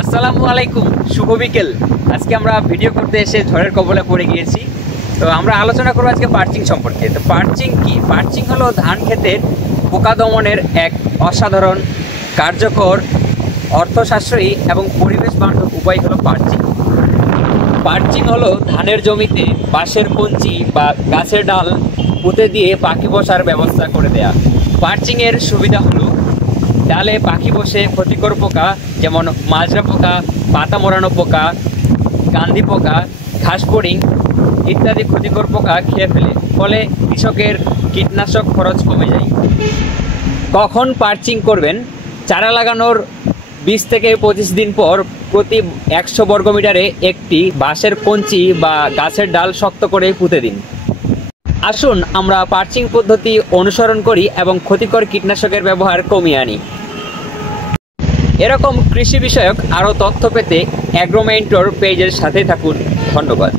আসসালামু আলাইকুম, শুভ বিকেল। আজকে আমরা ভিডিও করতে এসে ঝড়ের কবলে পড়ে গিয়েছি। তো আমরা আলোচনা করবো আজকে পার্চিং সম্পর্কে। তো পার্চিং কি? পার্চিং হলো ধান ক্ষেতের পোকা দমনের এক অসাধারণ, কার্যকর, অর্থ সাশ্রয়ী এবং পরিবেশ বান্ধব উপায় হলো পার্চিং। পার্চিং হলো ধানের জমিতে বাঁশের কঞ্চি বা গাছের ডাল পুঁতে দিয়ে পাখি বসার ব্যবস্থা করে দেয়া। পার্চিংয়ের সুবিধা হলো ডালে পাখি বসে ক্ষতিকর পোকা যেমন মাজরা পোকা, পাতা মোড়ানো পোকা, কান্দি পোকা, ঘাস ফড়িং ইত্যাদি ক্ষতিকর পোকা খেয়ে ফেলে, ফলে কৃষকের কীটনাশক খরচ কমে যায়। কখন পার্চিং করবেন? চারা লাগানোর 20 থেকে 25 দিন পর প্রতি 100 বর্গমিটারে একটি বাঁশের কঞ্চি বা গাছের ডাল শক্ত করে পুঁতে দিন। আসুন আমরা পার্চিং পদ্ধতি অনুসরণ করি এবং ক্ষতিকর কীটনাশকের ব্যবহার কমিয়ে আনি। এরকম কৃষি বিষয়ক আরও তথ্য পেতে অ্যাগ্রোমেন্টর পেজের সাথে থাকুন। ধন্যবাদ।